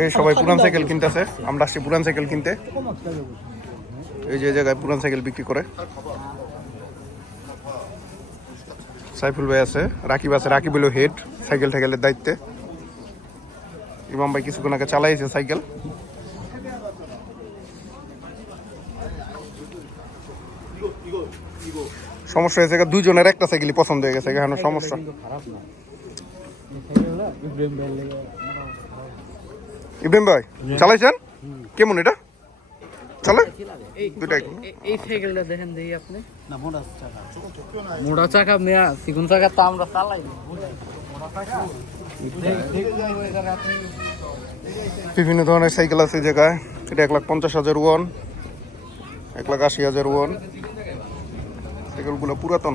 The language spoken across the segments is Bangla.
এই সবাই পুরান সাইকেল কিনতেছে। আমরা আসছি পুরান সাইকেল কিনতে। এই যে জায়গায় পুরান সাইকেল বিক্রি করে। সাইফুল ভাই আছে রাকিব আছে রাকিব হলো হেড সাইকেল টাইকেলের দায়িত্বে। ইমাম ভাই কিছুক্ষণ আগে চালাইছে সাইকেল। সমস্যা হয়েছে গা, দুইজনের একটা সাইকেলই পছন্দ হয়ে গেছে এখানে সমস্যা। ইব্রাহিম ভাই চালাইছেন? কেমন এটা? দুটাই এই সাইকেলটা দেখেন দেখি আপনি। মোড়া চাকা। মেয়া সিগুন চাকা তো আমরা চালাই। বিভিন্ন ধরনের সাইকেল আছে জায়গায়। এটা এক লাখ পঞ্চাশ হাজার ওয়ান এক লাখ আশি হাজার ওয়ান। সাইকেলগুলো পুরাতন।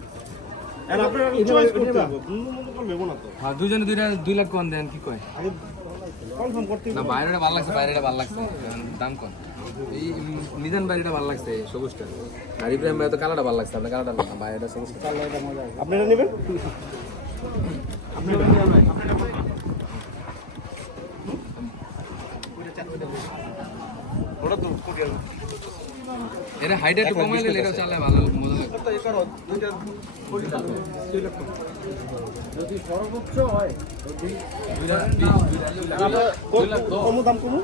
হ্যাঁ দুজনে দুইটা দুই লাখ কোন দেন কি কয়? না বাইরেটা ভালো লাগছে বাইরেটা ভালো লাগছে। দাম কম। এই নিদান বাড়িটা ভালো লাগছে সবুজটা। আর ইব্রাহিম ভাই তো কালারটা ভালো লাগছে আপনার কালারটা না বাইরেটা সবুজটা। আপনারা নেবেন? এটা হাইট একটু কমাইলে এটা চালে ভালো মজা হয় কম দাম কমু?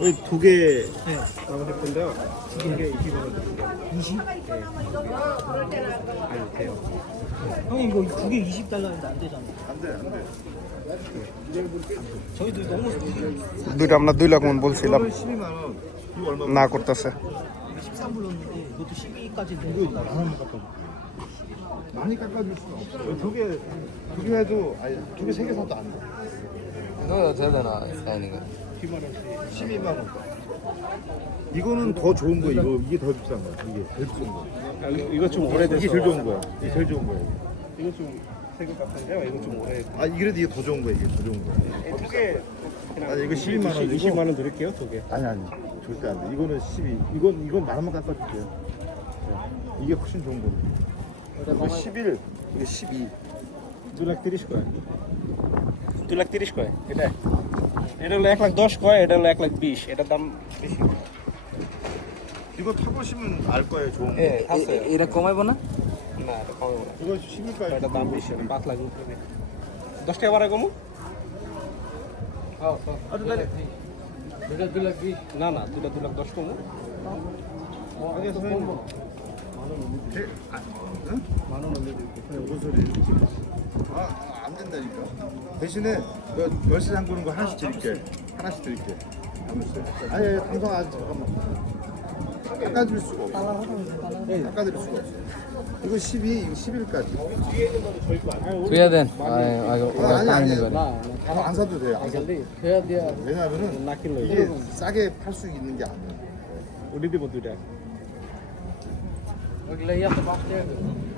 ওই 두 개. আমাদের 건데요. 이게 이게 형이 이거 두 개 20달러인데 안 되잖아. 안 돼, 안 돼. 저희도 너무 দুইটা আমরা দুই লাখ ওয়ান বলছিলাম 12만 원. 이거 얼마? না করতেছে 13불렀는데 이것도 12까지 이거 되고 만 원만 깎아. 많이 깎아줄 수는 없어. 두 개, 두 개 해도 아니 두 개 세 개 사도 안 돼. 너 돼야 되나 사인이가 12만 원. 이거는 더 좋은 거 이거 이게 더 비싼 거야. 이게 제일 비싼 거. 이거 좀 오래돼서 이게 제일 좋은 거야. 이게 제일 좋은 거야. 이거 좀 세금 같은데요. 이거 좀 오래. 아 이래도 이게 더 좋은 거야. 이게 더 좋은 거야. 두 개. 아니 이거 12만 원. 20만 원 드릴게요. 두 개. 아니 아니 절대 안 돼. 이거는 12. 이건 이건 만 원만 깎아줄게요. 네. 이게 훨씬 좋은 겁니다. 11 이게 12 2 লাখ 30 কয়? 2 লাখ 30 কয়? এটা? এটা হলো 1 লাখ 10 কয় এটা হলো 1 লাখ 20 এটার দাম বেশি। 이거 타보시면 알 거예요 좋은 거 예, 탔어요 이래 না? না এটা কমাইবো না। 이거 11 কয়? এটা দাম বেশি 5 লাখ উপরে। 10 টাকা বাড়া কমু? হ্যাঁ আচ্ছা লাখ 20 না না দুটা লাখ 10 কমু। ও আগে 1 아, 응? 만원 올려드릴게요. 무슨 소리? 아, 아, 안 된다니까. 대신에 그 너 열시 잠그는 거 하나씩 드릴게요. 하나씩 드릴게. 아니, 아니, 방송 아직 잠깐만. 깎아줄 수가 없어. 깎아드릴 네, 수가 없어. 이거 12, 이거 10일까지. 줘야 된. 아, 이거 아, 아니, 아니, 아니. 거네. 아, 안 사도 돼요. 안 사도 돼. 왜냐면은 이게 싸게 팔 수 있는 게 아니야. 우리 집어들야 ওগুলো ইয়াতে পাঁচ টাকা করে।